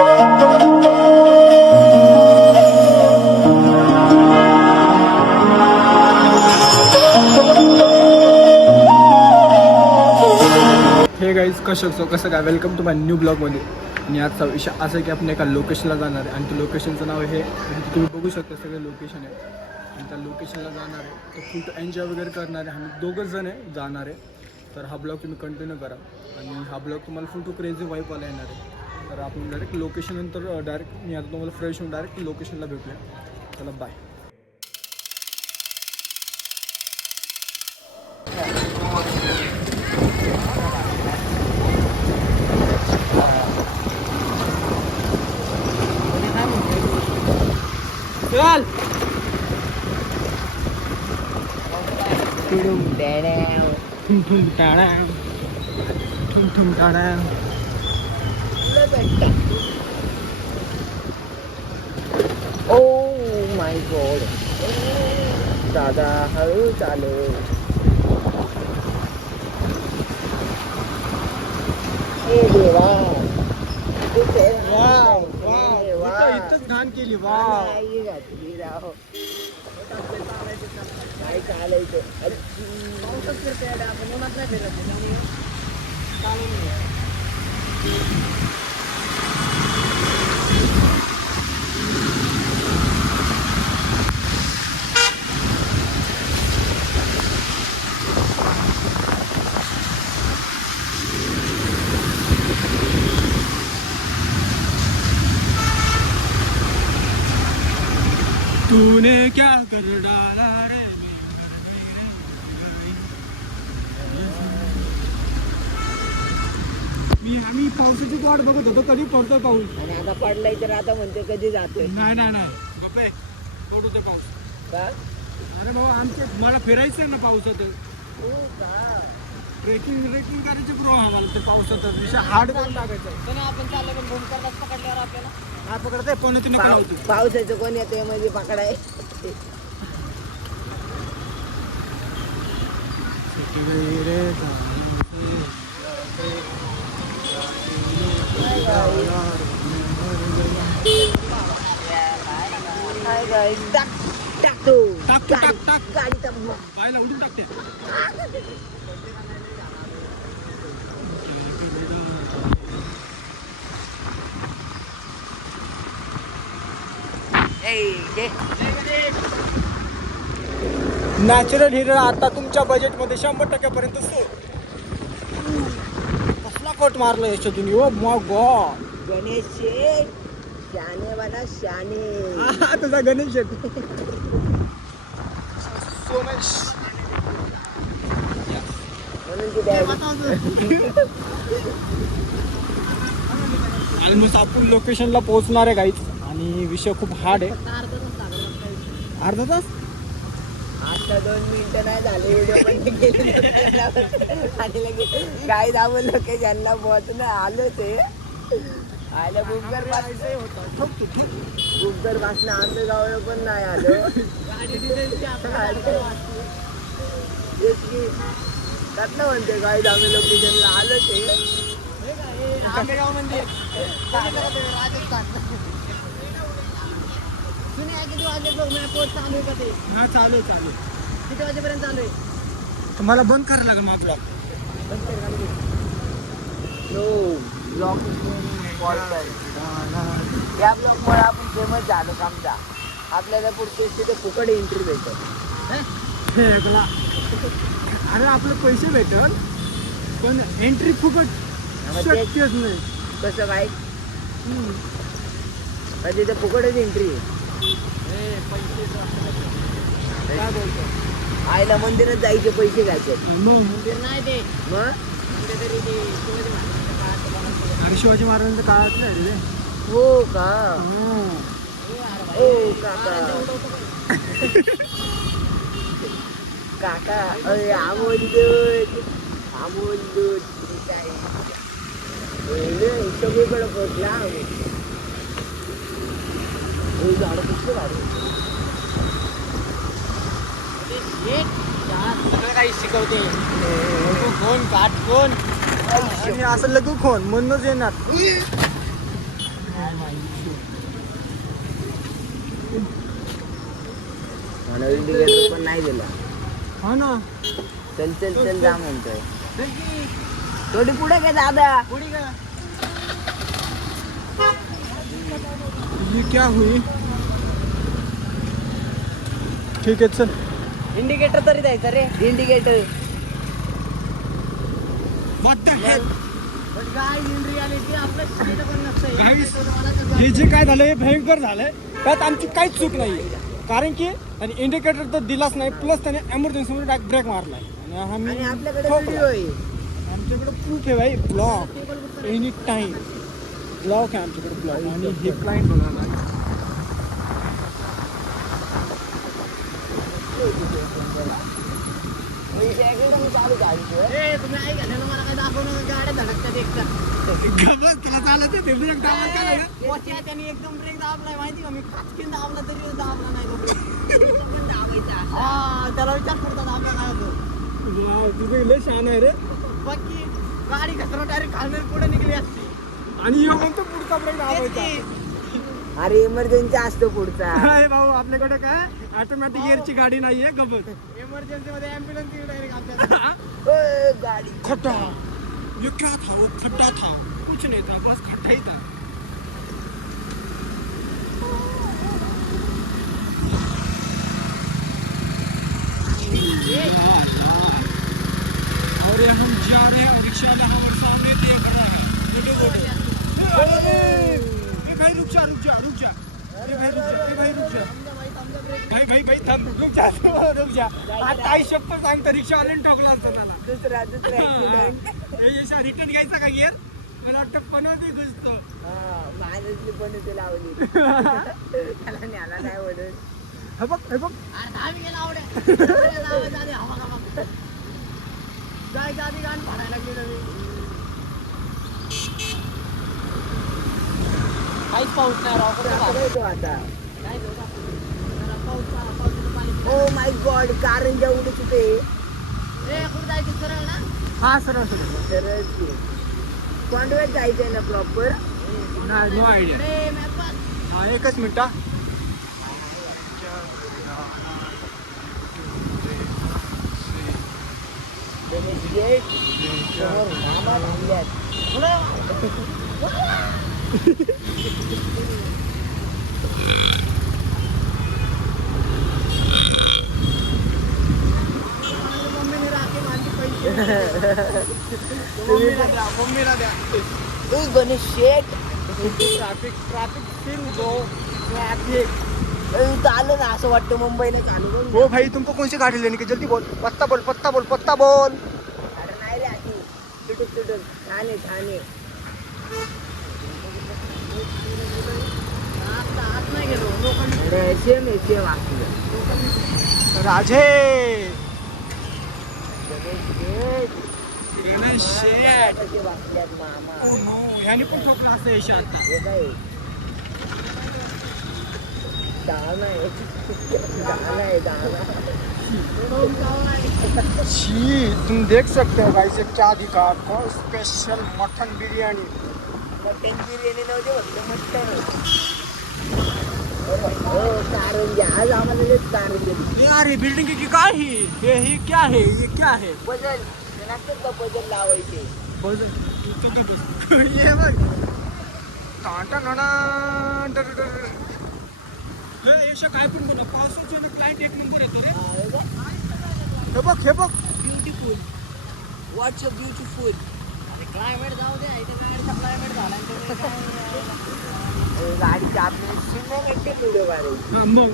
हे गाईज कसं काय वेलकम टू माय न्यू ब्लॉगमध्ये. आणि आजचा विषय असा आहे की आपण एका लोकेशनला जाणार आहे आणि त्या लोकेशनचं नाव हे तुम्ही बघू शकता सगळे लोकेशन आहे आणि त्या लोकेशनला जाणार आहे तर खूप एन्जॉय वगैरे करणार आहे. आम्ही दोघंच जण आहे जाणार आहे. तर हा ब्लॉग तुम्ही कंटिन्यू करा आणि हा ब्लॉग तुम्हाला फुल टू क्रेझी वाईफवाला येणार आहे. तर आपण डायरेक्ट लोकेशननंतर डायरेक्ट मी आता तुम्हाला फ्रेश होऊन डायरेक्ट लोकेशनला भेटूया. चला बाय. चल ठुम ठुम टाळा ओ माय गॉड दादा हळू चालू. हे देवा वाव वाव इथंच घाण केली. वाव काय चालायचं तूने क्या कर डाला रे. आम्ही पावसाची वाट बघत होतो कधी पडतोय पाऊस आणि आता पडलाय तर आता म्हणते कधी जातोय. नाही बापे पडू ते पाऊस का अरे बाबा आमचे मला फिरायचं आहे ना पावसात. ट्रेकिंग करायचे ब्रो आम्हाला ते पावसात विषय हार्ड करून टाकायचं. आपण चाललं पण भूम करताच पकडल्यावर आपल्याला काय पकडताय कोणाची नका होती. पावसाचं कोण येते म्हणजे पकडाय. टाकतो गाडीचा पायला उडून टाकते. नॅचरल हिरळ आता तुमच्या बजेटमध्ये 100% पर्यंत कसला कोट मारला याच्यातून. ओ माय गॉड गणेश शेठ शाने वाला शाने. तुझा गणेश शेठ सो मच आणि मग आपण लोकेशनला पोहोचणार आहे गाईच आणि विषय खूप हार्ड आहे. अर्धा तास आता 2 मिनिटं नाही झाले व्हिडिओ पण गेले आणि लगेच काय दाबलं लोकेशनला पोहोचणं आलो ते आयला बुकगर पासनं आंबेगावला पण नाही आलो. कसलं म्हणते काय आम्ही लोकेशनला आलो ते आंबेगाव मंदिर किती वाजे चालू आहे का ते. हा चालू किती वाजेपर्यंत चालू आहे. तुम्हाला बंद करायला लागेल मग आपला या ब्लॉगमुळे आपण फेमस झालो समजा. आपल्याला पुढचे तिथे फुकट एंट्री भेटत. अरे आपले पैसे भेटल पण एंट्री फुकट शक्यच नाही. कसं काय तिथे फुकटच एंट्री काय बोलतो. आईला मंदिरात जायचे पैसे घ्यायचे. मंदिर नाही ते मग आणि शिवाजी महाराजांच्या काळातलं आहे रे. हो का. ओ काका काका अरे अमोल दूध काय सगळीकडे पोचला. झाड कुठलं भारी काही शिकवते कोण काट कोण आणि असं लगू कोण म्हणूनच येणार. म्हणून इंडिकेटर पण नाही दिला. हा ना. चल चल चल जा म्हणतोय. थोडी पुढे घे दादा. ये क्या हुई? ठीक आहे चल. इंडिकेटर तरी द्यायचं रे. इंडिकेटर. हे जे काय झालं हे भयंकर झालंय. त्यात आमची काहीच चूक नाही. कारण की आणि इंडिकेटर तर दिलाच नाही, प्लस त्याने एमर्जन्सीमध्ये ब्रेक मारलाय आणि आणि आपल्याकडे ठोकला. व्हिडिओ आहे. आमच्याकडे प्रूफ आहे भाई. ब्लॉक एनी टाइम ब्लॉक आहे आमच्याकडे. ब्लॉक आणि हे क्लायंट बघा. त्याला चालत ते ब्रेक दाबत काय त्यांनी एकदम ब्रेक दाबलाय माहिती का? मी खाचकीन दाबला तरी दाबला नाही तो ब्रेक. त्याला विचार करतात आपला काय होतं. तुझं लय छान आहे रे. बाकी गाडी घसरून डायरेक्ट खालमेर पुढे निघली असती. आणि येऊन तो पुढचा ब्रेक दाबायचा. अरे इमर्जन्सी असतो पुढचा. काय भाऊ आपल्याकडे काय ऑटोमॅटिक गिअरची गाडी नाहीये. गबत इमर्जन्सी मध्ये ऍम्ब्युलन्स येऊ डायरेक्ट आपल्याला. गाडी खड्डा. ये क्या था? वो खड्डा था. कुछ नहीं था, बस खड्डा ही था. और ये हम जा रहे हैं और रिक्शा वाला हमारे सामने देख रहा है. भाई रुक जा रुक जा रुक जा. भाई रुक जा. भाई थांब. रुक जा. आता आई शप्पथ सांगतो रिक्षावाल्याने ठोकला असतो त्याला. दुसरा ऍक्सिडेंट. रिटर्न घ्यायचा का गिअर? मला वाटतं पनवती घुसतो. माझ्यातली पण ते लावली. त्याला न्याला नाही म्हणून. हे बघ जायच्या आधी गाण भरायला गेलो मी. काहीच पाऊस नाही तो आता. Oh my God. कारंजा उडे कुठे? कुठे जायचं? सरळ ना. हा सरळ सरळ. सरळ कोंडव्यात जायचंय ना प्रॉपर? नाही नो आयडिया. हा एकच मिनिट. मम्मीला द्या. गणेश शेठ. ट्रॅफिक सिंग गो. ट्रैफिक आलं ना असं वाटतं मुंबईला चालू. हो भाई तुमको कौन सी गाड़ी लेनी की? जल्दी बोल. पत्ता बोल. अरे नाही रे आधी. तुटक ठाणे. सेम राजे. मामा. ओ नो ह्याने पण ठोकला असं यश आता. हे काय दाना छी तुम देख सकते हो गाइस क्या दिखा आपको. Special mutton biryani. Mutton biryani नव्हते फक्त मटन. कारंजा आज आम्हाला लेट कारंजा. यार ये बिल्डिंग की काय ही? ये क्या है? ये क्या है? पजल का पजल लावायचे. बस तो का बस. ये बघ. टाटा. हे यश काय पण बोला. पावसाचे ना क्लायंट एक नंबर येतो रे. हे बघ. Beautiful. What's a beautiful. Climate जाऊ दे. इथे गाडीचा क्लायमेट झाला. गाडीच्या आपल्या सिनेमॅटिक व्हिडिओ काढायची. मग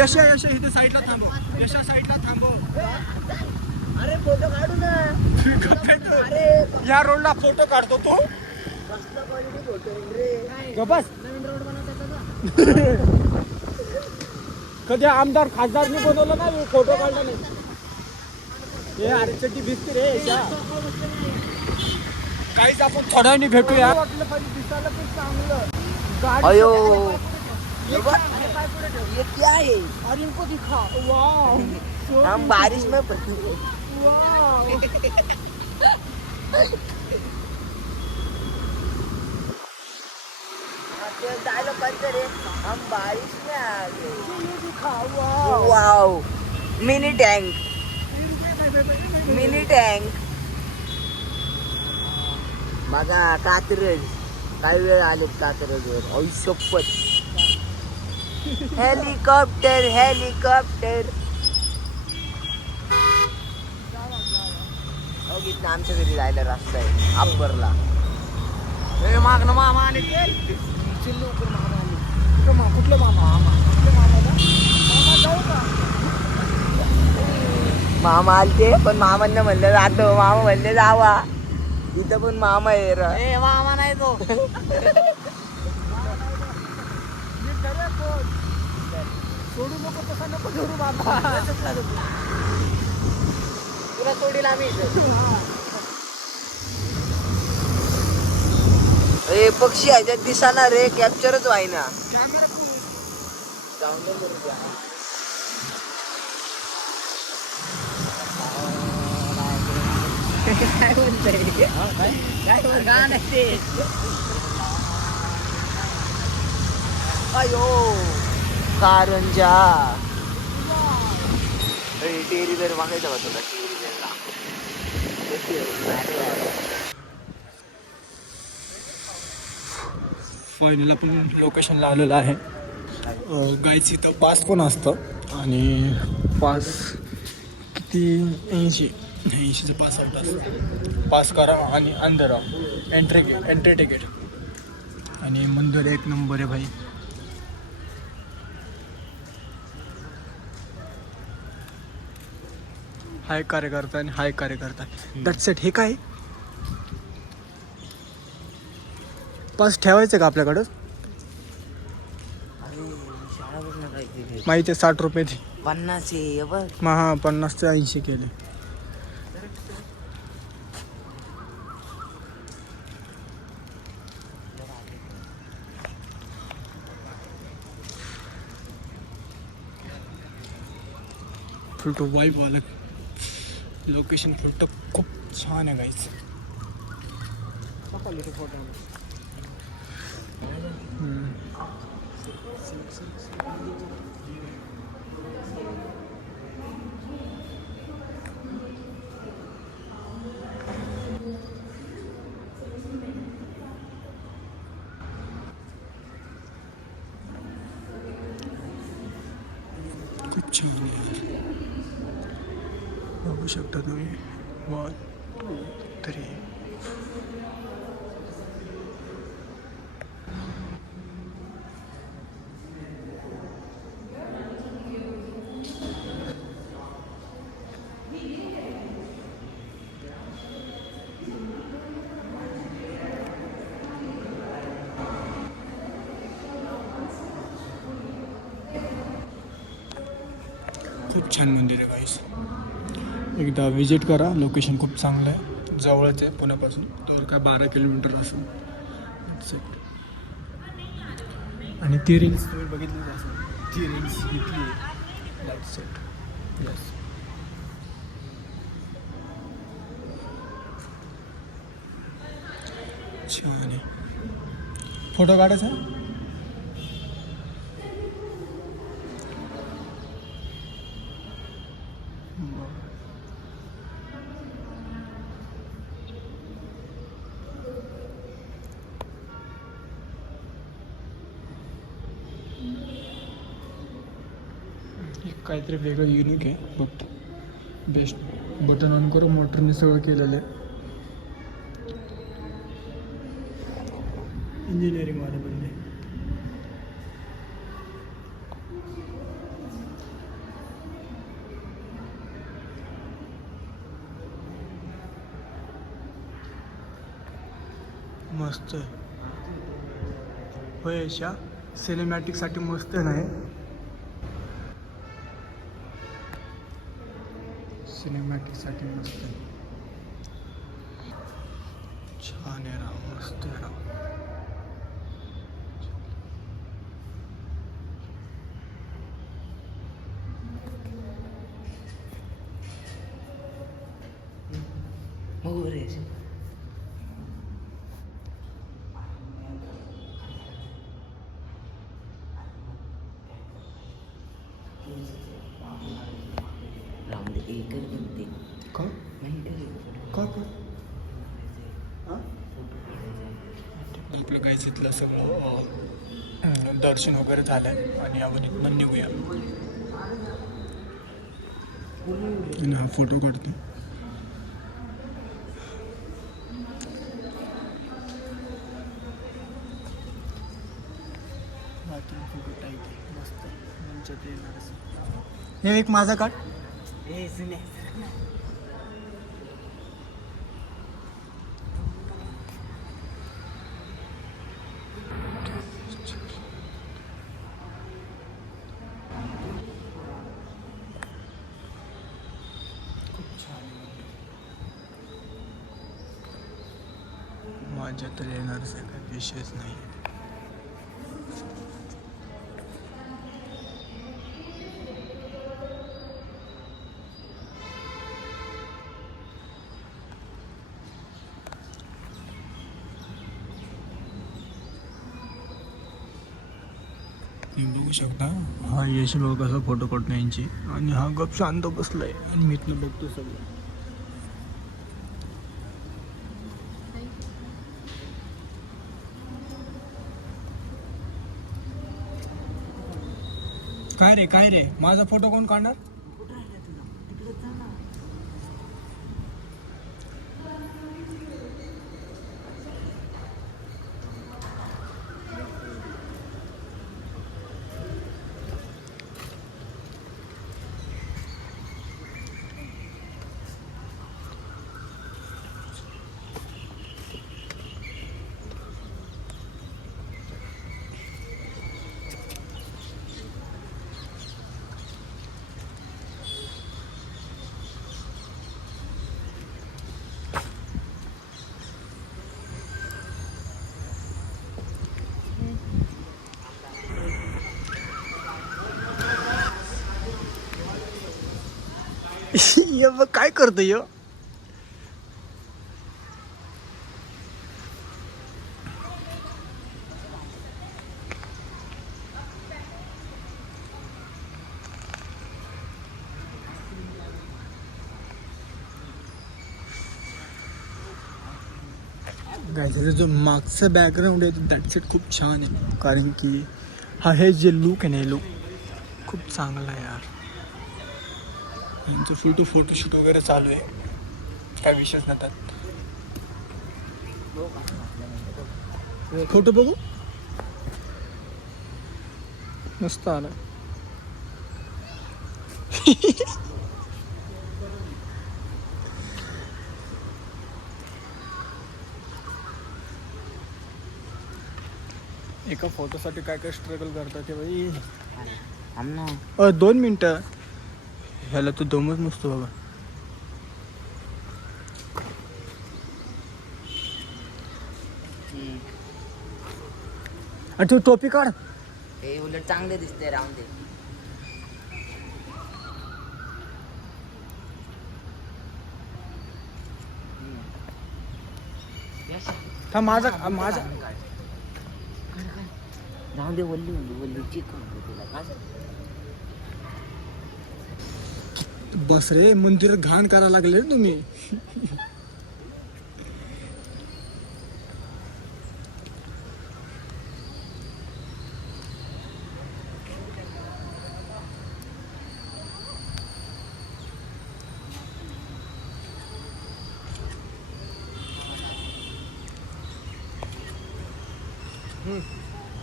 यश इथे साईडला थांबव. अरे फोटो काढू ना. अरे या रोडला फोटो काढतो तो. कसला क्वालिटी फोटो रे. बस नवीन रोड बनवतात. कधी आमदार खासदारने बनवलं ना फोटो काढला नाही. हे अरे चड्डी भिजते रे. काहीच आपण थोड्या वेळाने भेटूया. वाटलं पाहिजे दिसायला पण चांगलं. अयो ये क्या है? और इनको दिखा. वाव. हम बारिश में ते डायलॉग बनते रे, हम बारिश में आ गए. Wow, mini tank, mini tank. बघा कात्रज, काही वेळ आले कात्रजवर. औषपत हेलिकॉप्टर, हेलिकॉप्टर. बघितलं आमच्या घरी जायला रस्ता आहे आंबरला. मागणं मामा आले ते चिल्लू पण मामा आले. कुठलं मामा? मामा आलते पण मामांना म्हणलं जातो. मामा म्हणले जावा, इथं पण मामा आहे रे. मामा नाही तो. सोडू नको, तसा नको धरू बाबा. तुला सोडील आम्ही. ए पक्षी ह्याच्यात दिसाना रे, कॅप्चरच व्हायना. काय बोलतोय? काय बोलतोय? अयो कारंजा. टेरी बेर मागायचा का तुला? टेरी बेरला फायनल आपण लोकेशनला आलेलं आहे. गाईच इथं पास पण असतं आणि पास किती 80चं पास आउट असतं. पास करा आणि अंदर एंट्री तिकीट. आणि मंदिर एक नंबर आहे भाई. हाय कार्यकर्ता आणि हाय कार्यकर्ता. That's it. हे काय पास ठेवायचं का आपल्याकडं? शाळा बघ. माहिती आहे 60 रुपये ती. 50 आहे बघ. हां 50 ते 80 केले. फोटो वाईब आलं. लोकेशन फोटो खूप छान आहे गाईच. खूप छान आहे. बघू शकता तुम्ही. 1 2 3. खूप छान मंदिर आहे गाईस. एकदा विजिट करा. लोकेशन खूप चांगलं आहे. जवळच आहे पुण्यापासून. तर काय 12 किलोमीटर असेल. आणि ती रील्स तुम्ही बघितलीच असेल. ती रील्स घेतली. That's it. येस. छान आहे. फोटो काढायचा. काहीतरी वेगळं युनिक आहे. But best. बटन ऑन करून मोटरने सगळं केलेलं आहे. इंजिनिअरिंग वाले बनले. मस्त आहे. होय अशा सिनेमॅटिकसाठी मस्त नाही. सिनेमॅटिकसाठी मस्त आहे. छान आहे राव. मस्त आहे राव. हो रे. आपलं काही तिथलं सगळं दर्शन वगैरे झालं आणि आपण इथनं निघूया आणि हा फोटो काढतो. फोटो टाईट आहे मस्त मंचात येणार असं. हे एक माझा काढ. माझ्या तर येणारच आहे, काही विषयच नाही. तुम्ही बघू शकता हा यश भाऊ कसा फोटो काढतो यांची आणि हा गप शांत बसलाय आणि मी इथनं बघतो सगळं. काय रे माझा फोटो कोण काढणार? ये बघ काय करतोय ह्यो. गायचं जो मागचा बॅकग्राऊंड आहे दॅट्स इट खूप छान आहे कारण की हा हे जे लुक आहे ना हे लुक खूप चांगला आहे यार. यांचं फोटोशूट वगैरे चालू आहे, काय विषयच नाही त्यात. फोटो बघू मस्त आला. एका फोटोसाठी काय काय स्ट्रगल करतात ते बाई. 2 मिनिटं ह्याला तो दमच नसतो बाबा. आणि तू टोपी काढ. ते उलट चांगले दिसते राहून दे. हा माझा राहून दे. वल्ली चिक तुला काय बस रे, मंदिरात घाण करायला लागले रे तुम्ही.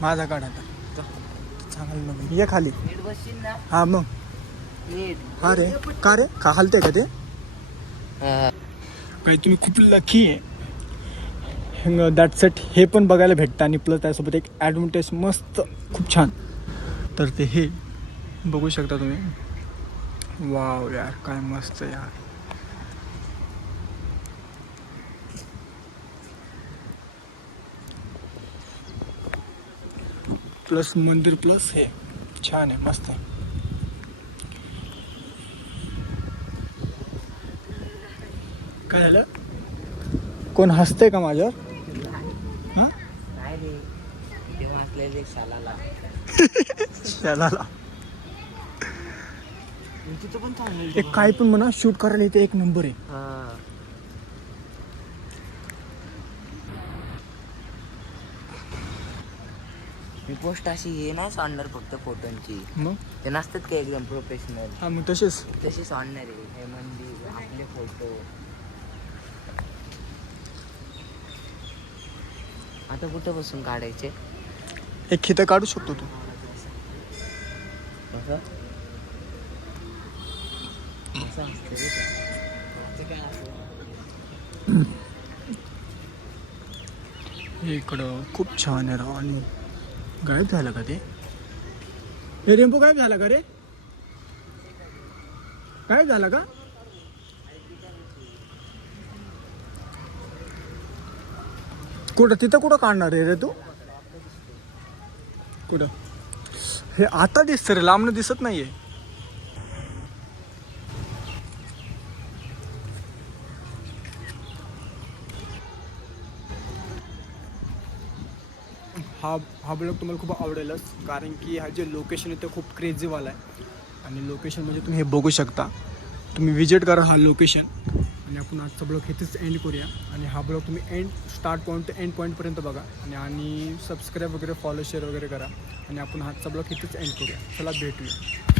माझा काढ आता चांगलं मग ये खाली. नीट बसशील ना. हा मग नीट. का रे का हलते का ते काही. तुम्ही खूप लकी आहे. दॅट सेट हे पण बघायला भेटतं आणि प्लस त्यासोबत एक ॲडव्हर्टाईज मस्त खूप छान. तर ते हे बघू शकता तुम्ही. वाव यार काय मस्त यार. प्लस मंदिर प्लस हे छान आहे मस्त आहे. काय झालं? कोण हसते का माझ्यावर? हा काय रे तेव्हा असलेले शालाला शालाला तिथं पण चांगलं. एक काय पण म्हणा शूट करायला इथे एक नंबर आहे. मी पोस्ट अशी हे नाही सोडणार फक्त फोटोंची, मग ते नसतात का एकदम प्रोफेशनल, हां मग तसेच. तशी सोडणार आहे. हे मंदिर आपले फोटो. आता कुठं बसून काढायचे? एक खितं काढू शकतो तू. कसं असं असतं रे ते. असं काय असं इकडं खूप छान आहे राव. आणि गायब झालं का ते? हे रेम्पो गायब झाला का रे? गायब झाला का? कुठं तिथं कुठं काढणार आहे रे तू? कुठं? हे आता दिसतं रे, लांबनं दिसत नाहीये. हा ब्लॉग तुम्हाला खूप आवडेलच, कारण की हा जे लोकेशन आहे ते खूप क्रेझीवाला आहे. आणि लोकेशन म्हणजे तुम्ही हे बघू शकता. तुम्ही विजिट करा हा लोकेशन. आणि आपण आजचा ब्लॉग इथेच एंड करूया. आणि हा ब्लॉग तुम्ही स्टार्ट पॉईंट ते एंड पॉईंटपर्यंत बघा. आणि सबस्क्राईब वगैरे, फॉलो, शेअर वगैरे करा. आणि आपण आजचा ब्लॉग इथेच एंड करूया. चला भेटूया.